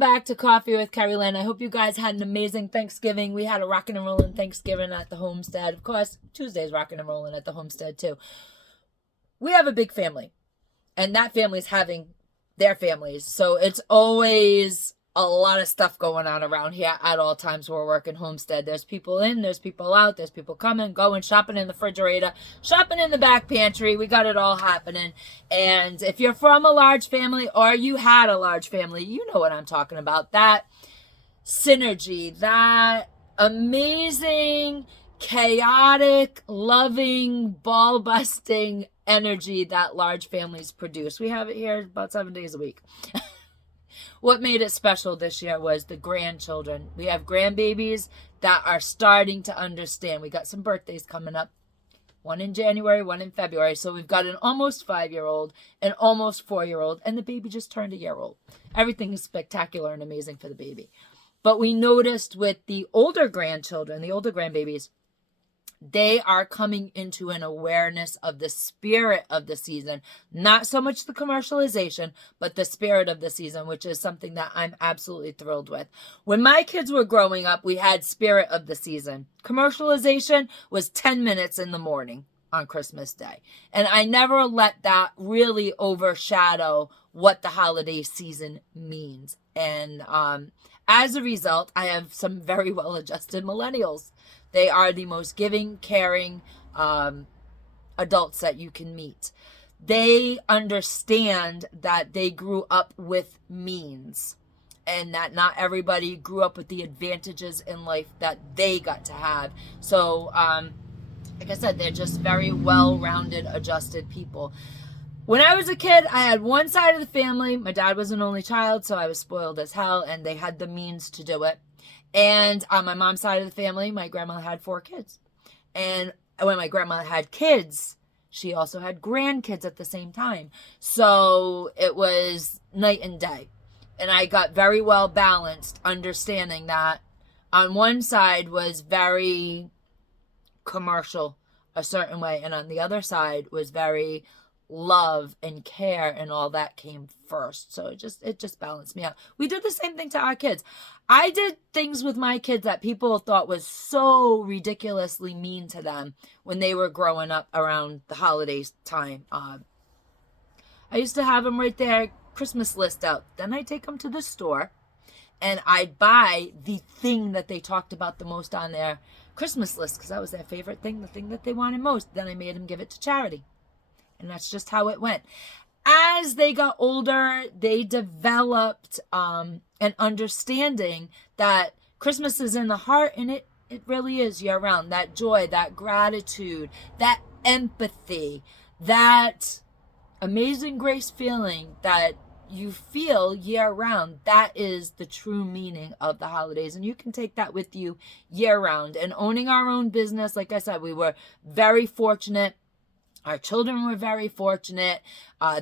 back to Coffee with Kerri-Lynn. I hope you guys had an amazing Thanksgiving. We had a rockin' and rollin' Thanksgiving at the Homestead. Of course, Tuesday's rockin' and rollin' at the Homestead too. We have a big family, and that family's having their families. So it's always a lot of stuff going on around here at all times we're working Homestead. There's people in, there's people out, there's people coming, going, shopping in the refrigerator, shopping in the back pantry. We got it all happening. And if you're from a large family or you had a large family, you know what I'm talking about. That synergy, that amazing, chaotic, loving, ball-busting energy that large families produce. We have it here about 7 days a week. What made it special this year was the grandchildren. We have grandbabies that are starting to understand. We got some birthdays coming up. One in January, one in February. So we've got an almost 5-year-old, an almost 4-year-old, and the baby just turned a year old. Everything is spectacular and amazing for the baby. But we noticed with the older grandchildren, the older grandbabies, they are coming into an awareness of the spirit of the season. Not so much the commercialization, but the spirit of the season, which is something that I'm absolutely thrilled with. When my kids were growing up, we had spirit of the season. Commercialization was 10 minutes in the morning on Christmas Day. And I never let that really overshadow what the holiday season means. And as a result, I have some very well-adjusted millennials. They are the most giving, caring adults that you can meet. They understand that they grew up with means and that not everybody grew up with the advantages in life that they got to have. So, like I said, they're just very well-rounded, adjusted people. When I was a kid, I had one side of the family. My dad was an only child, so I was spoiled as hell, and they had the means to do it. And on my mom's side of the family, my grandma had 4 kids. And when my grandma had kids, she also had grandkids at the same time. So it was night and day. And I got very well balanced, understanding that on one side was very commercial, a certain way. And on the other side was very love and care, and all that came first. So it just balanced me out. We did the same thing to our kids. I did things with my kids that people thought was so ridiculously mean to them when they were growing up around the holidays time. I used to have them write their Christmas list out. Then I take them to the store and I'd buy the thing that they talked about the most on their Christmas list, because that was their favorite thing, the thing that they wanted most. Then I made them give it to charity. And that's just how it went. As they got older, they developed an understanding that Christmas is in the heart, and it really is year round. That joy, that gratitude, that empathy, that amazing grace feeling that you feel year round, that is the true meaning of the holidays. And you can take that with you year round. And owning our own business, like I said, we were very fortunate. Our children were very fortunate.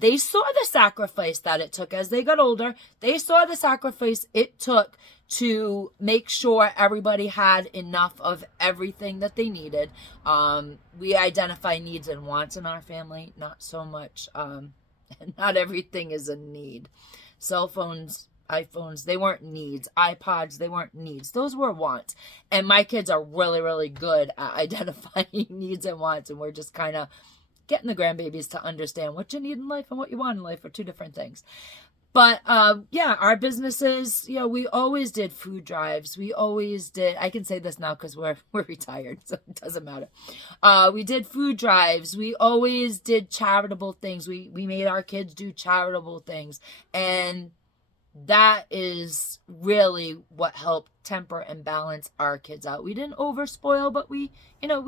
They saw the sacrifice that it took as they got older. They saw the sacrifice it took to make sure everybody had enough of everything that they needed. We identify needs and wants in our family, not so much. Not everything is a need. Cell phones, iPhones, they weren't needs. iPods, they weren't needs. Those were wants. And my kids are really, really good at identifying needs and wants. And we're just kind of getting the grandbabies to understand what you need in life and what you want in life are 2 different things. But yeah, our businesses, we always did food drives. We always did. I can say this now because we're retired, so it doesn't matter. We did food drives. We always did charitable things. We made our kids do charitable things, and that is really what helped temper and balance our kids out. We didn't overspoil, but we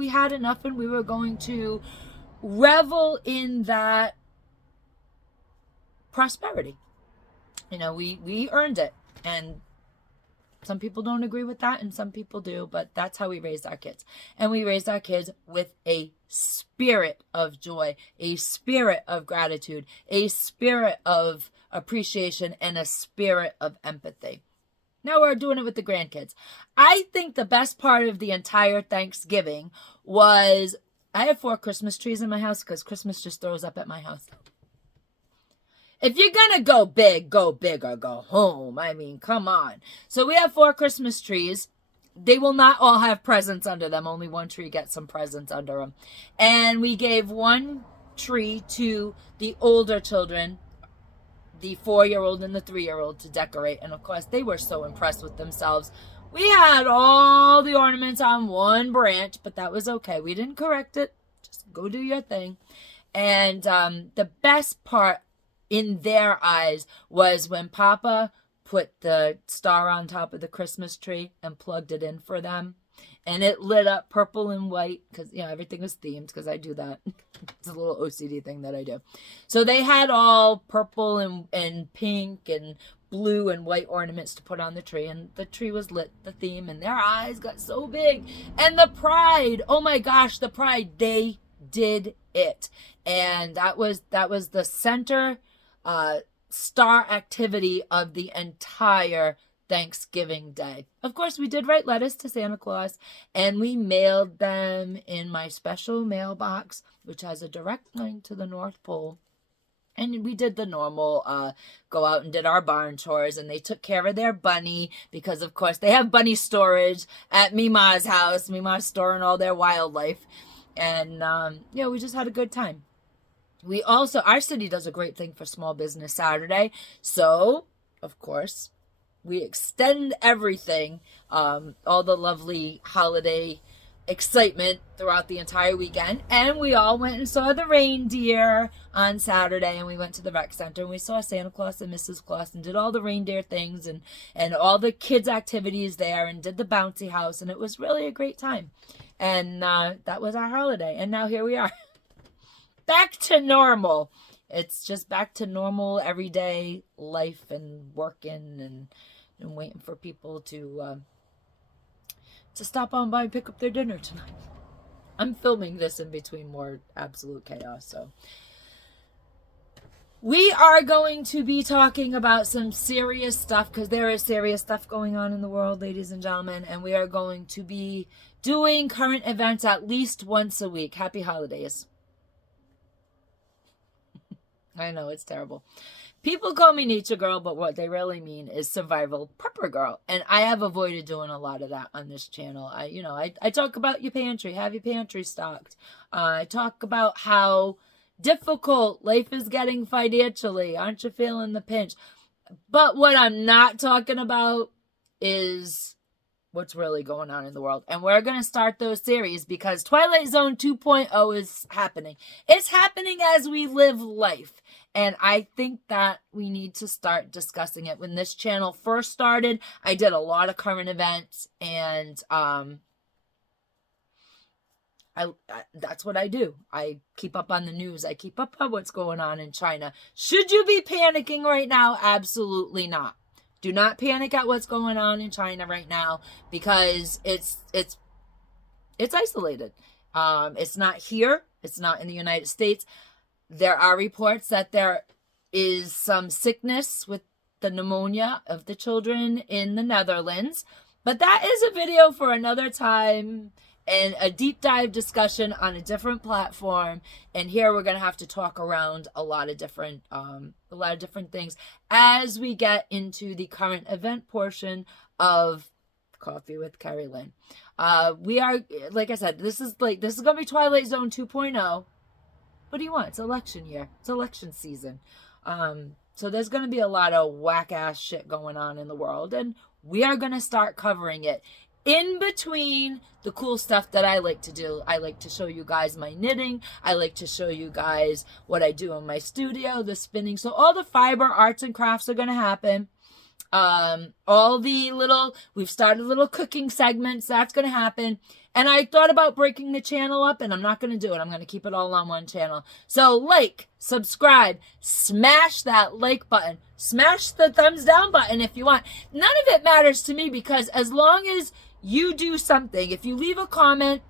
had enough, and we were going to revel in that prosperity. We earned it, and some people don't agree with that and some people do, but that's how we raised our kids. And we raised our kids with a spirit of joy, a spirit of gratitude, a spirit of appreciation, and a spirit of empathy. Now we're doing it with the grandkids. I think the best part of the entire Thanksgiving was I have 4 Christmas trees in my house because Christmas just throws up at my house. If you're going to go big or go home. I mean, come on. So we have 4 Christmas trees. They will not all have presents under them. Only one tree gets some presents under them. And we gave one tree to the older children, the 4-year-old and the 3-year-old, to decorate. And of course, they were so impressed with themselves. We had all the ornaments on one branch, but that was okay. We didn't correct it. Just go do your thing. And the best part in their eyes was when Papa put the star on top of the Christmas tree and plugged it in for them. And it lit up purple and white because, everything was themed because I do that. It's a little OCD thing that I do. So they had all purple and pink and blue and white ornaments to put on the tree. And the tree was lit, the theme, and their eyes got so big. And the pride, oh my gosh, the pride, they did it. And that was the center star activity of the entire Thanksgiving Day. Of course, we did write letters to Santa Claus, and we mailed them in my special mailbox, which has a direct line to the North Pole. And we did the normal, go out and did our barn chores, and they took care of their bunny because, of course, they have bunny storage at Mima's house. Mima's storing all their wildlife. And, we just had a good time. We also, our city does a great thing for Small Business Saturday. So, of course, we extend everything, all the lovely holiday excitement throughout the entire weekend. And we all went and saw the reindeer on Saturday, and we went to the rec center and we saw Santa Claus and Mrs. Claus and did all the reindeer things and all the kids' activities there and did the bouncy house. And it was really a great time. And that was our holiday. And now here we are. Back to normal. It's just back to normal everyday life and working and waiting for people to stop on by and pick up their dinner tonight. I'm filming this in between more absolute chaos. So we are going to be talking about some serious stuff because there is serious stuff going on in the world, ladies and gentlemen. And we are going to be doing current events at least once a week. Happy holidays. I know, it's terrible. People call me nature girl, but what they really mean is survival prepper girl. And I have avoided doing a lot of that on this channel. I talk about your pantry, have your pantry stocked. I talk about how difficult life is getting financially. Aren't you feeling the pinch? But what I'm not talking about is what's really going on in the world. And we're going to start those series because Twilight Zone 2.0 is happening. It's happening as we live life. And I think that we need to start discussing it. When this channel first started, I did a lot of current events, and that's what I do. I keep up on the news. I keep up on what's going on in China. Should you be panicking right now? Absolutely not. Do not panic at what's going on in China right now because it's isolated. It's not here. It's not in the United States. There are reports that there is some sickness with the pneumonia of the children in the Netherlands. But that is a video for another time and a deep dive discussion on a different platform. And here we're going to have to talk around a lot of different things as we get into the current event portion of Coffee with Kerri-Lynn. We are, like I said, this is going to be Twilight Zone 2.0. What do you want? It's election year. It's election season. So there's going to be a lot of whack-ass shit going on in the world. And we are going to start covering it in between the cool stuff that I like to do. I like to show you guys my knitting. I like to show you guys what I do in my studio, the spinning. So all the fiber arts and crafts are going to happen. We've started little cooking segments. That's going to happen. And I thought about breaking the channel up, and I'm not going to do it. I'm going to keep it all on one channel. So like, subscribe, smash that like button, smash the thumbs down button if you want. None of it matters to me because as long as you do something, if you leave a comment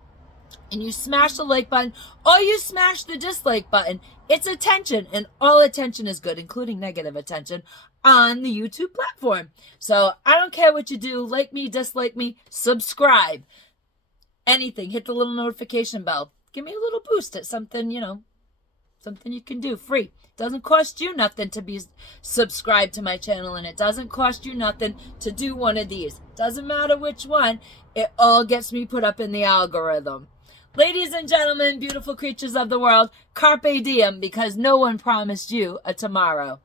and you smash the like button or you smash the dislike button, it's attention, and all attention is good, including negative attention on the YouTube platform. So I don't care what you do, like me, dislike me, subscribe, anything, hit the little notification bell. Give me a little boost at something Something you can do free. Doesn't cost you nothing to be subscribed to my channel, and it doesn't cost you nothing to do one of these. Doesn't matter which one. It all gets me put up in the algorithm. Ladies and gentlemen, beautiful creatures of the world, carpe diem, because no one promised you a tomorrow.